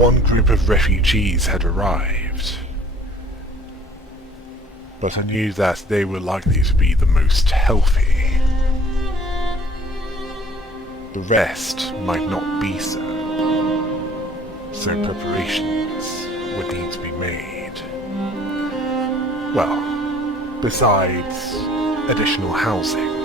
one group of refugees had arrived, but I knew that they were likely to be the most healthy. The rest might not be so, so preparations would need to be made. Well, besides additional housing.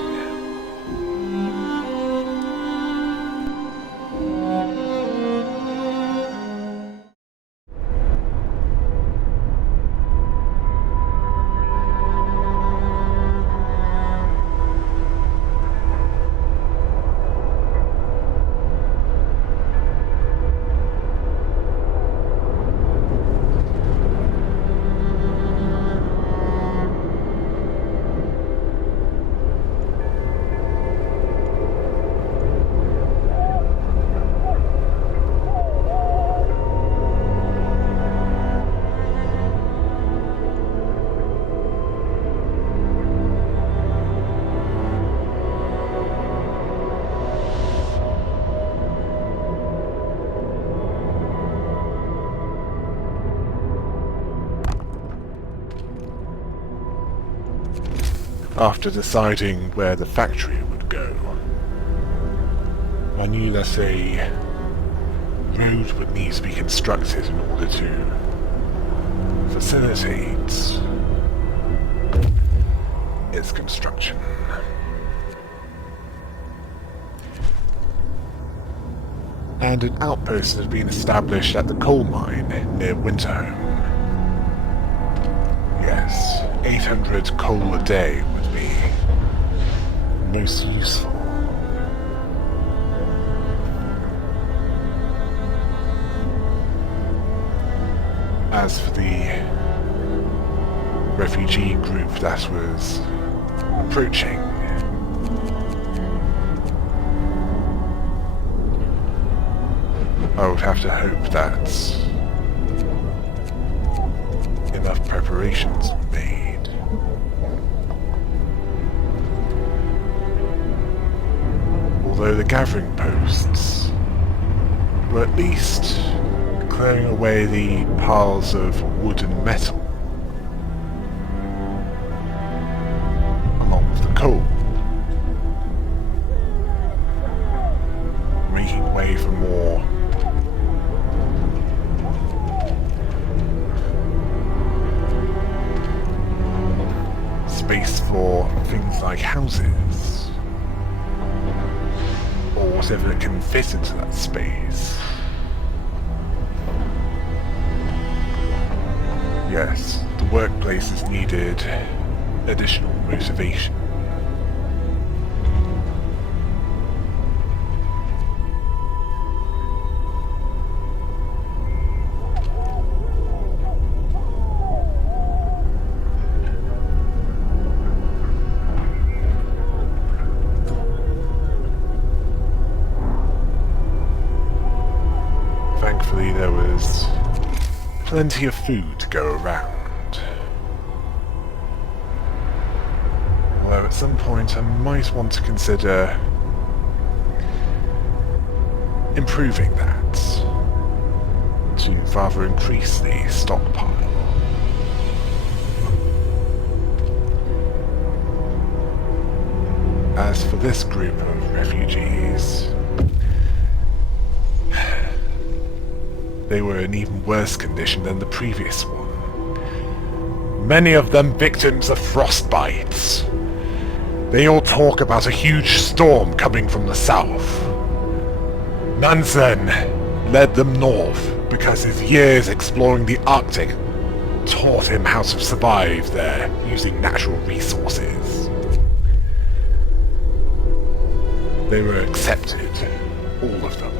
After deciding where the factory would go, I knew that a road would need to be constructed in order to facilitate its construction. And an outpost had been established at the coal mine near Winterhome. Yes, 800 coal a day would be most useful. As for the refugee group that was approaching, I would have to hope that enough preparations were made. Although the gathering posts were at least clearing away the piles of wood and metal, along with the coal, making way for more space for things like houses, or whatever that can fit into that space. Yes, the workplaces needed additional motivation. Thankfully, there was plenty of food to go around. Although at some point I might want to consider improving that to rather increase the stockpile. As for this group of refugees, they were in even worse condition than the previous one. Many of them victims of frostbites. They all talk about a huge storm coming from the south. Nansen led them north because his years exploring the Arctic taught him how to survive there using natural resources. They were accepted, all of them.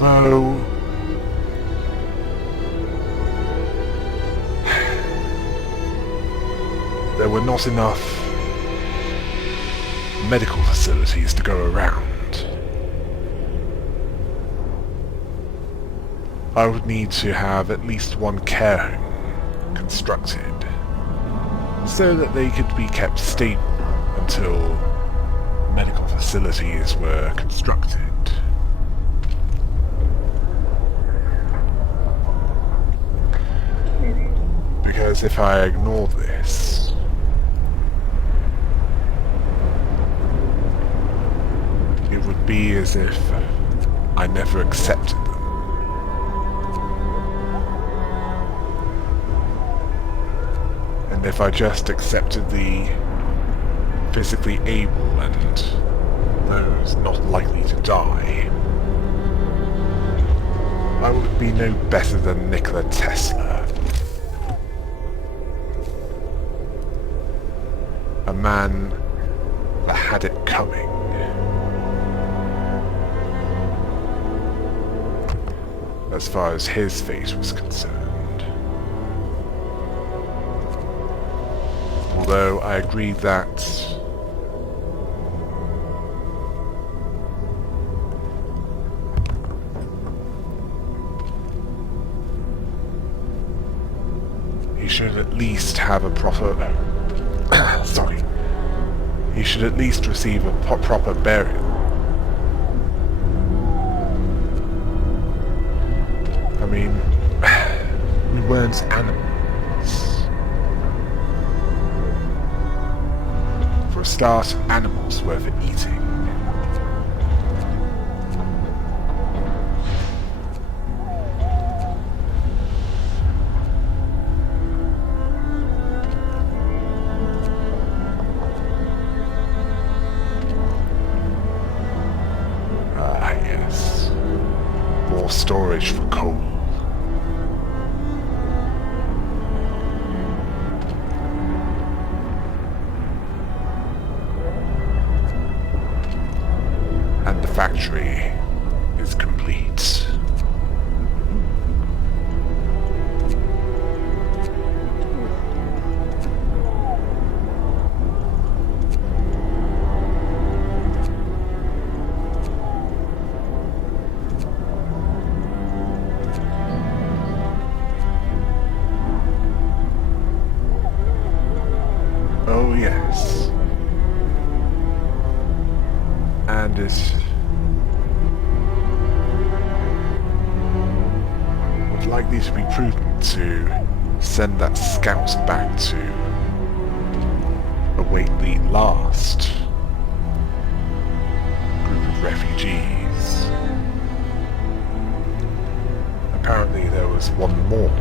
Although there were not enough medical facilities to go around. I would need to have at least one care home constructed so that they could be kept stable until medical facilities were constructed. Whereas if I ignore this, it would be as if I never accepted them. And if I just accepted the physically able and those not likely to die, I would be no better than Nikola Tesla. A man that had it coming. As far as his fate was concerned. Although I agree that he should at least have a proper sorry. He should at least receive a proper burial. I mean, we weren't animals. For a start, animals were for eating. Ah, yes. More storage for coal. And the factory is complete. Oh yes. And it would likely to be prudent to send that scout back to await the last group of refugees. Apparently there was one more,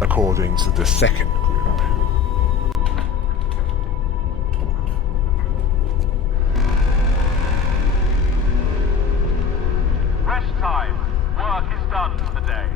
according to the second group. Rest time. Work is done for the day.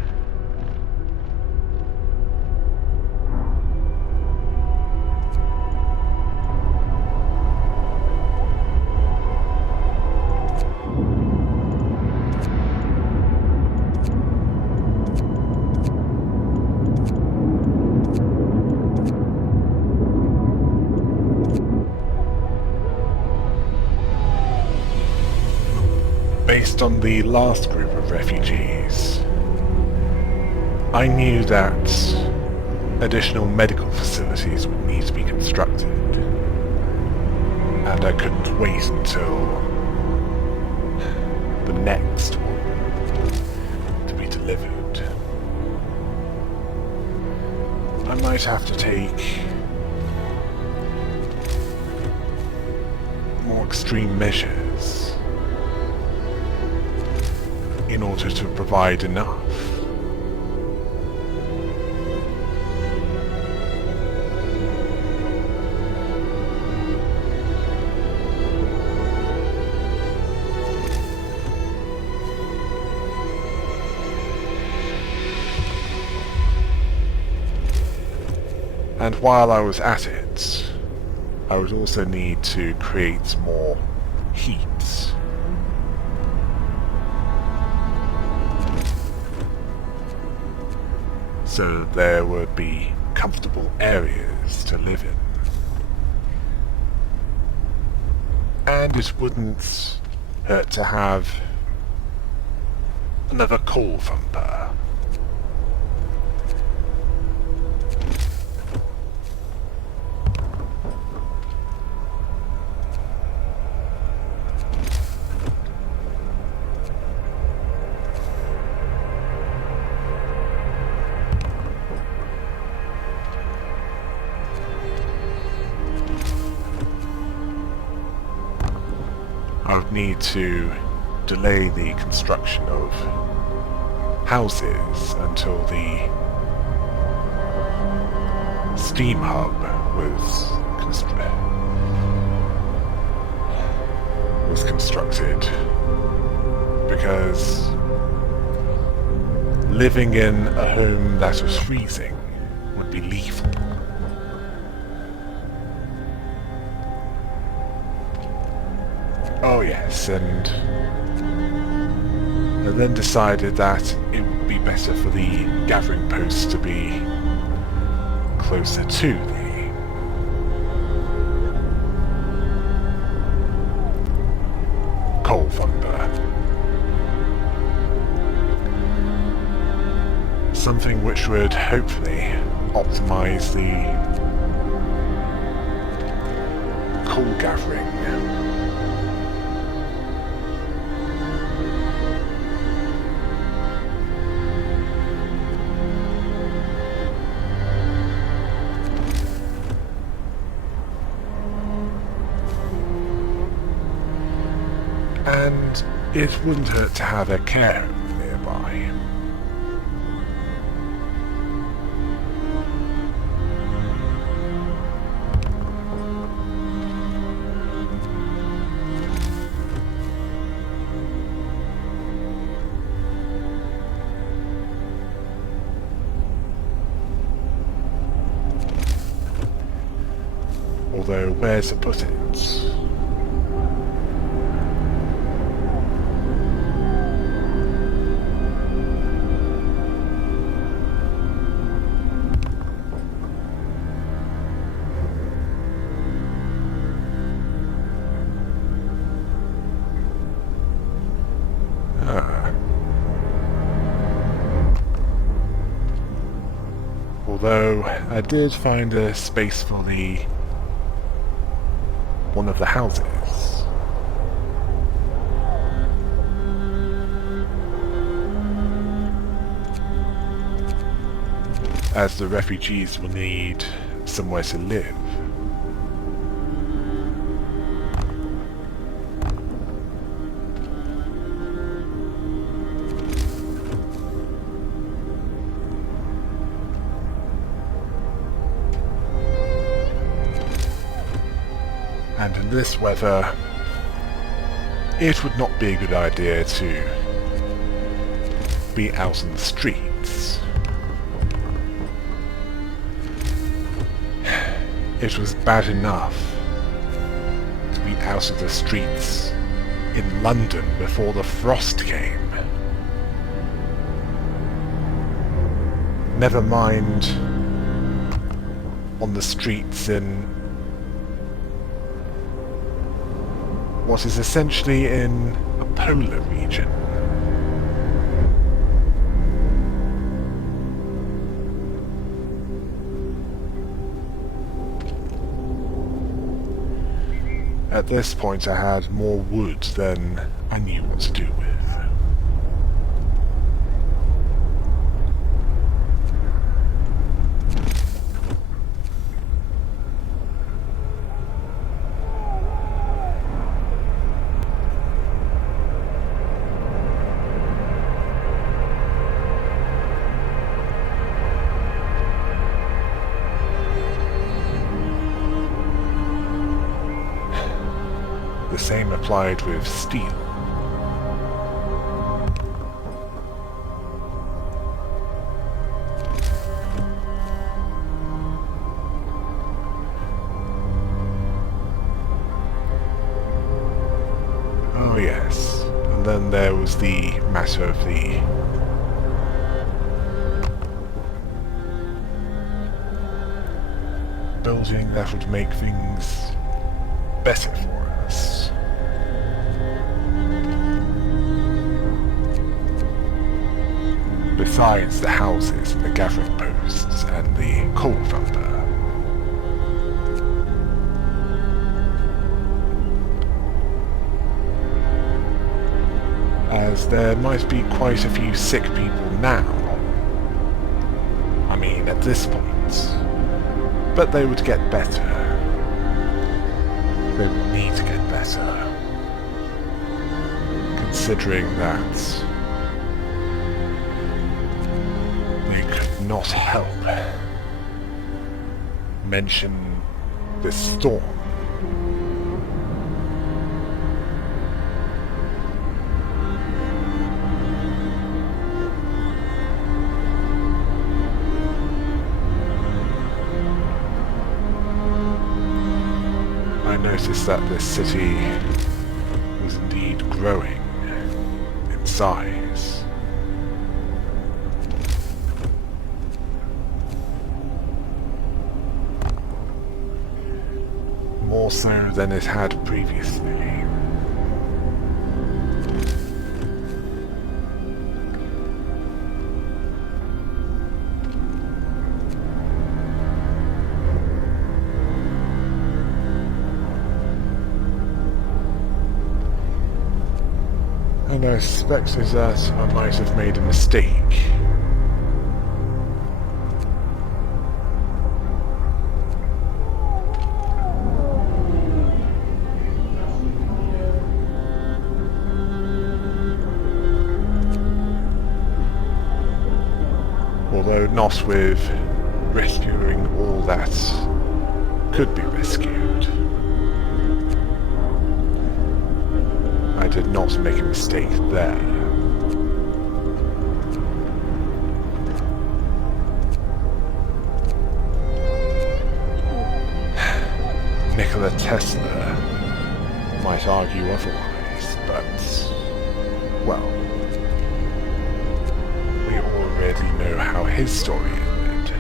Based on the last group of refugees, I knew that additional medical facilities would need to be constructed, and I couldn't wait until the next one to be delivered. I might have to take more extreme measures in order to provide enough. And while I was at it, I would also need to create more heat. So that there would be comfortable areas to live in. And it wouldn't hurt to have another coal thumper. I would need to delay the construction of houses until the steam hub was constructed, because living in a home that was freezing would be lethal. Oh yes, and I then decided that it would be better for the gathering post to be closer to the coal thunder. Something which would hopefully optimize the coal gathering. And it wouldn't hurt to have a care home nearby. Although, where to put it? Although I did find a space for one of the houses. As the refugees will need somewhere to live. And in this weather, it would not be a good idea to be out in the streets. It was bad enough to be out of the streets in London before the frost came. Never mind on the streets in what is essentially in a polar region. At this point I had more wood than I knew what to do with. The same applied with steel. Oh yes, and then there was the matter of the building that would make things better for us. Besides the houses and the gathering posts and the coal thunder. As there might be quite a few sick people now. I mean, at this point. But they would get better. They would need to get better. considering that you could not help mention this storm. I noticed that this city was indeed growing in size. More so than it had previously. And I suspected that I might have made a mistake. Although not with rescuing all that could be rescued. I did not make a mistake there. Nikola Tesla might argue otherwise, but, well, we already know how his story ended.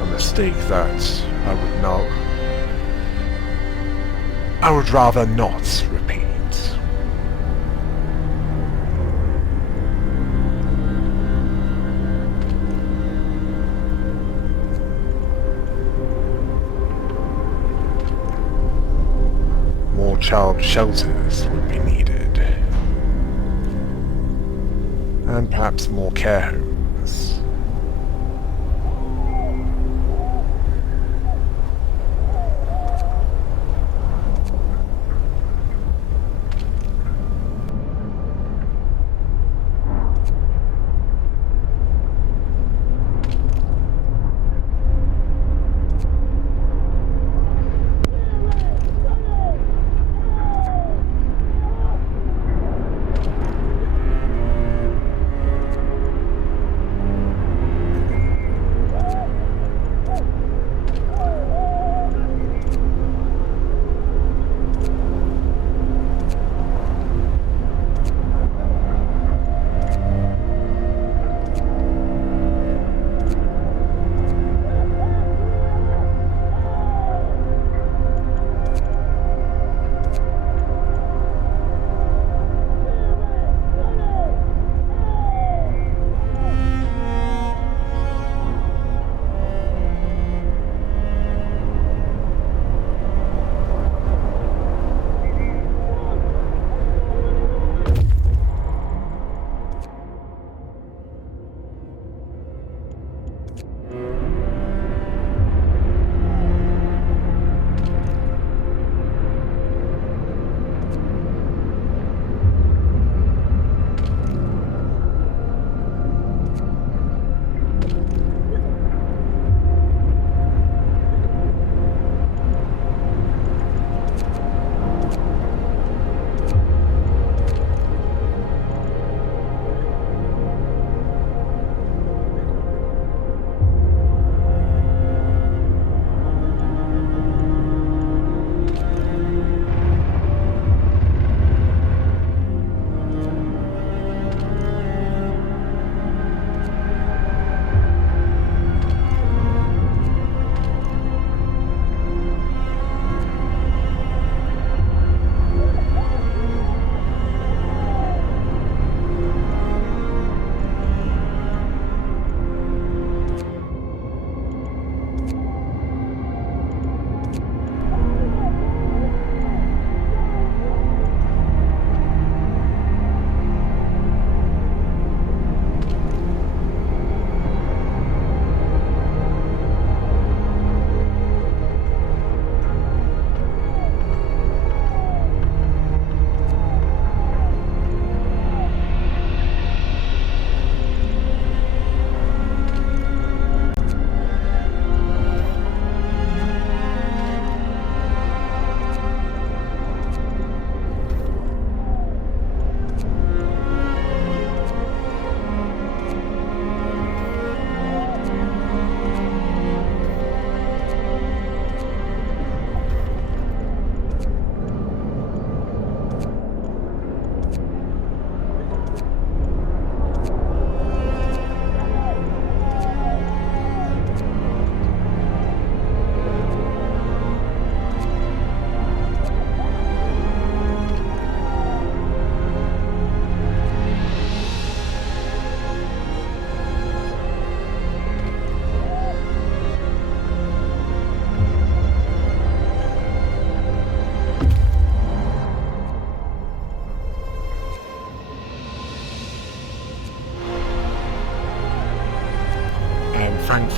A mistake that I would rather not repeat. More child shelters would be needed. And perhaps more care homes.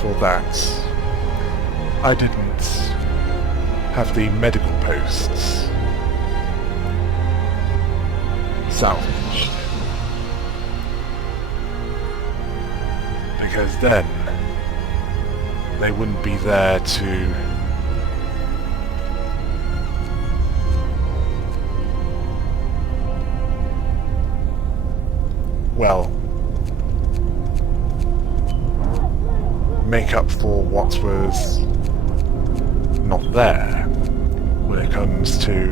for that, I didn't have the medical posts salvaged. Because then they wouldn't be there to well, make up for what was not there when it comes to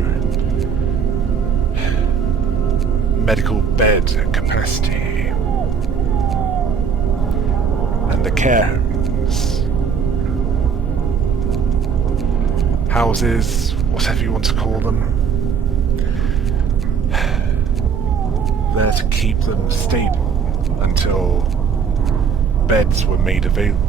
medical bed capacity and the care homes, houses, whatever you want to call them, there to keep them stable until beds were made available.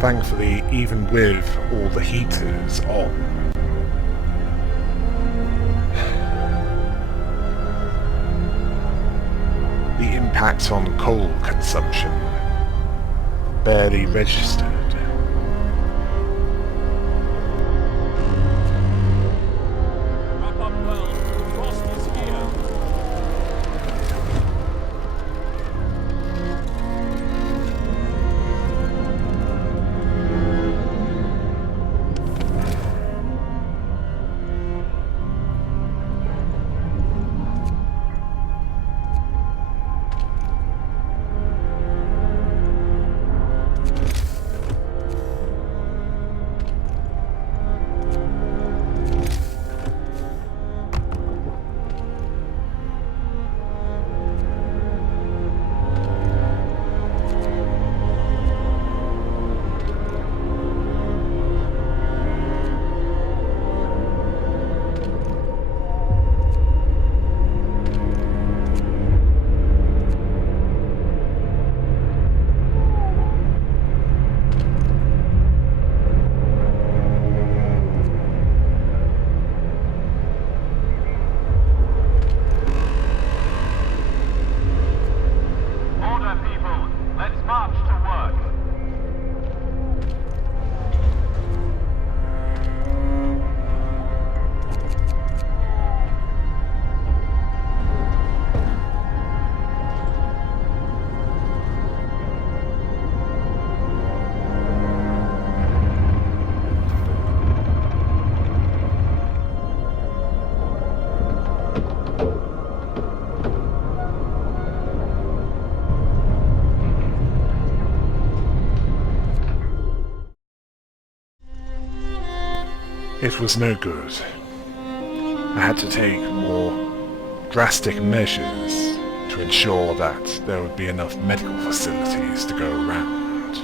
Thankfully, even with all the heaters on, the impact on coal consumption barely registered. Wrap up well. Frost is here. It was no good. I had to take more drastic measures to ensure that there would be enough medical facilities to go around.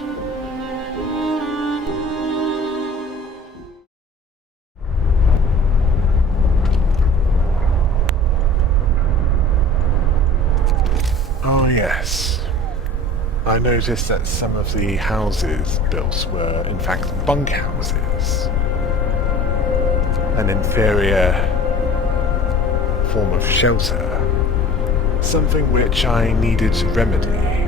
Oh yes, I noticed that some of the houses built were in fact bunkhouses. An inferior form of shelter, something which I needed to remedy.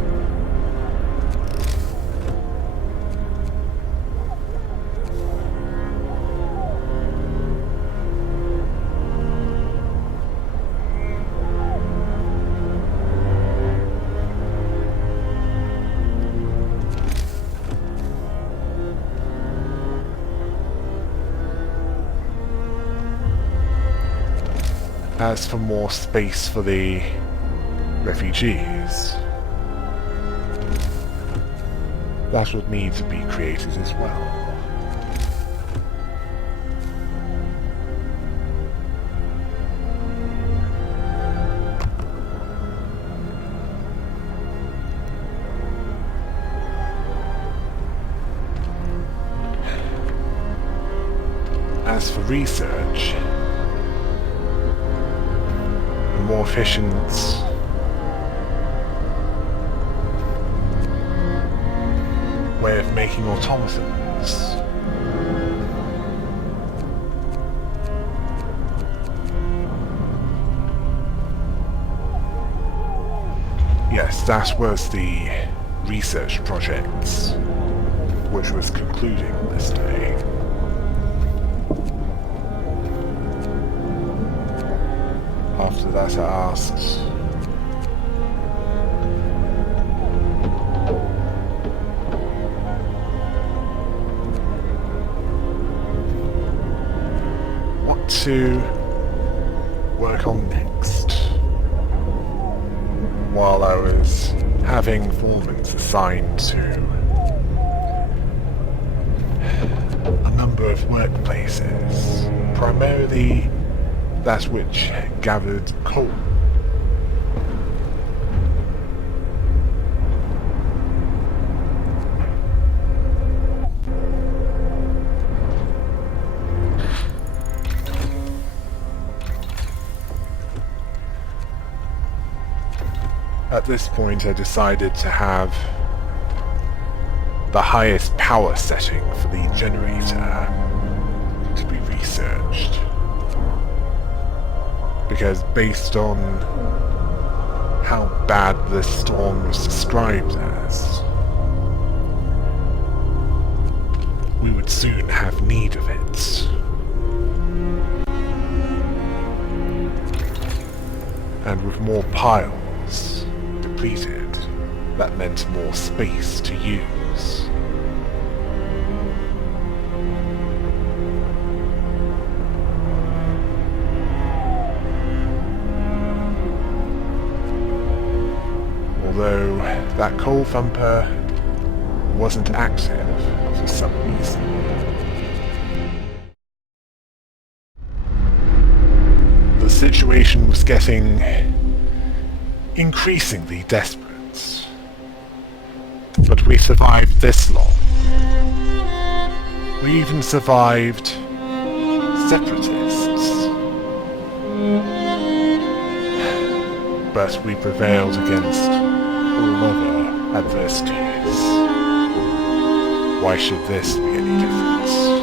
As for more space for the refugees, that would need to be created as well. As for research, a more efficient way of making automatons. Yes, that was the research project which was concluding this day. After that I asked, what to work on next, while I was having foremans assigned to a number of workplaces, primarily that which gathered coal. At this point I decided to have the highest power setting for the generator to be researched. Because based on how bad this storm was described as, we would soon have need of it. And with more piles depleted, that meant more space to use. Although that coal thumper wasn't active for some reason. The situation was getting increasingly desperate. But we survived this long. We even survived separatists. But we prevailed against all other adversities. Why should this be any different?